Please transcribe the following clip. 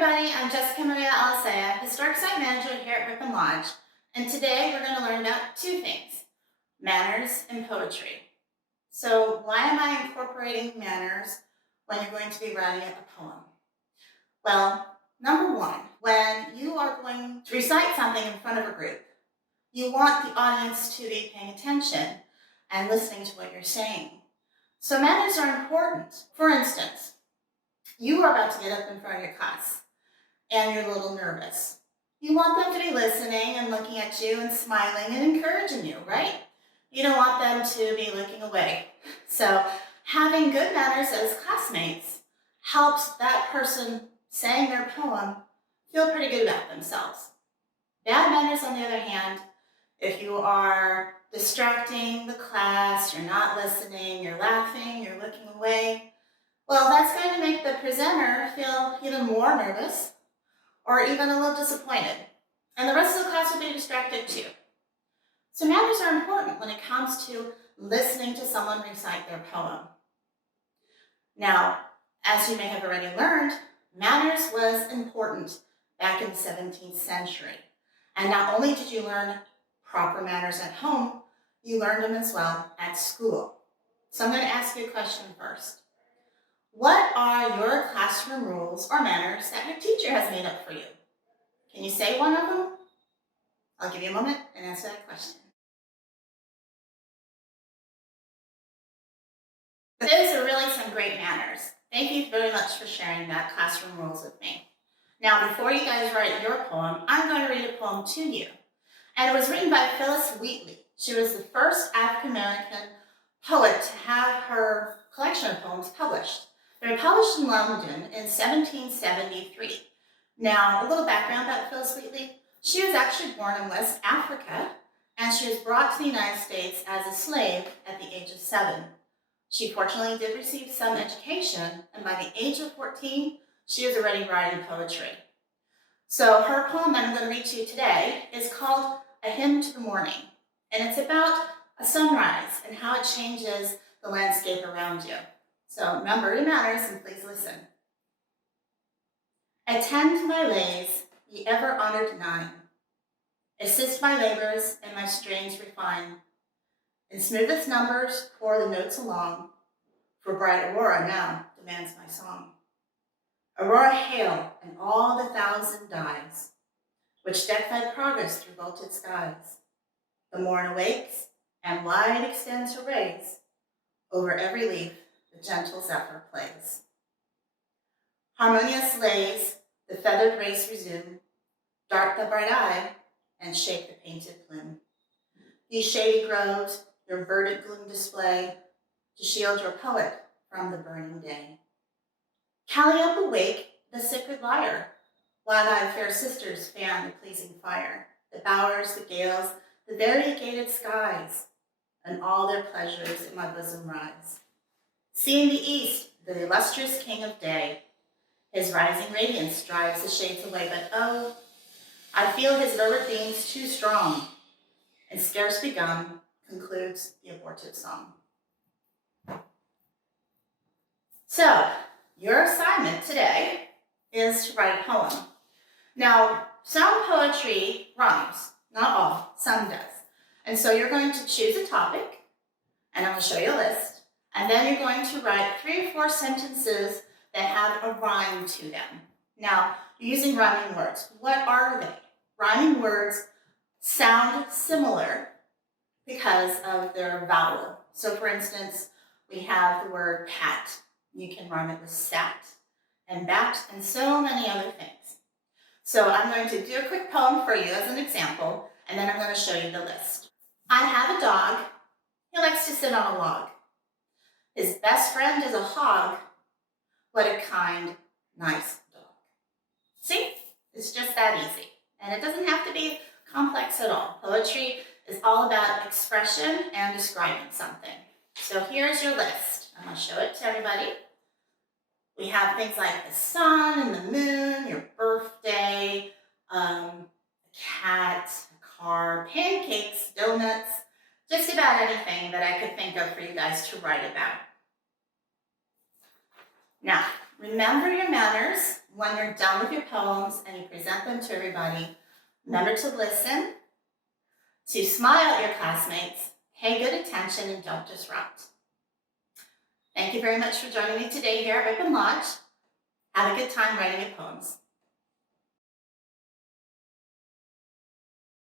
everybody, I'm Jessica Maria Alicea, Historic Site Manager here at Rippon Lodge, and today we're going to learn about two things, manners and poetry. So why am I incorporating manners when you're going to be writing a poem? Well, number one, when you are going to recite something in front of a group, you want the audience to be paying attention and listening to what you're saying. So manners are important. For instance, you are about to get up in front of your class and you're a little nervous. You want them to be listening and looking at you and smiling and encouraging you, right? You don't want them to be looking away. So having good manners as classmates helps that person saying their poem feel pretty good about themselves. Bad manners, on the other hand, if you are distracting the class, you're not listening, you're laughing, you're looking away, well, that's going to make the presenter feel even more nervous or even a little disappointed. And the rest of the class will be distracted too. So manners are important when it comes to listening to someone recite their poem. Now, as you may have already learned, manners was important back in the 17th century. And not only did you learn proper manners at home, you learned them as well at school. So I'm going to ask you a question first. What are your classroom rules or manners that your teacher has made up for you? Can you say one of them? I'll give you a moment and answer that question. Those are really some great manners. Thank you very much for sharing that classroom rules with me. Now, before you guys write your poem, I'm going to read a poem to you. And it was written by Phyllis Wheatley. She was the first African-American poet to have her collection of poems published. They were published in London in 1773. Now, a little background about Phyllis Wheatley. She was actually born in West Africa, and she was brought to the United States as a slave at the age of 7. She fortunately did receive some education, and by the age of 14, she was already writing poetry. So her poem that I'm going to read to you today is called A Hymn to the Morning, and it's about a sunrise and how it changes the landscape around you. So remember your manners and please listen. Attend my lays, ye ever-honored nine. Assist my labors and my strains refine. In smoothest numbers pour the notes along, for bright Aurora now demands my song. Aurora hail and all the thousand dyes, which deck thy progress through vaulted skies. The morn awakes, and wide extends her rays. Over every leaf the gentle zephyr plays. Harmonious lays, the feathered race resume, dart the bright eye, and shake the painted plume. Ye shady groves, your verdant gloom display, to shield your poet from the burning day. Calliope awake the sacred lyre, while thy fair sisters fan the pleasing fire, the bowers, the gales, the variegated skies, and all their pleasures in my bosom rise. See in the east the illustrious king of day, his rising radiance drives the shades away, but oh, I feel his lurid beams too strong, and scarce begun concludes the abortive song. So, your assignment today is to write a poem. Now, some poetry rhymes, not all, some does. And so you're going to choose a topic, and I'm going to show you a list, and then you're going to write 3 or 4 sentences that have a rhyme to them. Now, you're using rhyming words. What are they? Rhyming words sound similar because of their vowel. So for instance, we have the word pat. You can rhyme it with sat and bat and so many other things. So I'm going to do a quick poem for you as an example, and then I'm going to show you the list. I have a dog. He likes to sit on a log. His best friend is a hog. What a kind, nice dog. See? It's just that easy. And it doesn't have to be complex at all. Poetry is all about expression and describing something. So here's your list. I'm going to show it to everybody. We have things like the sun and the moon, your birthday, a cat, a car, pancakes, donuts, just about anything that I could think of for you guys to write about. Now, remember your manners when you're done with your poems and you present them to everybody, remember to listen, to smile at your classmates, pay good attention, and don't disrupt. Thank you very much for joining me today here at Rippon Lodge. Have a good time writing your poems.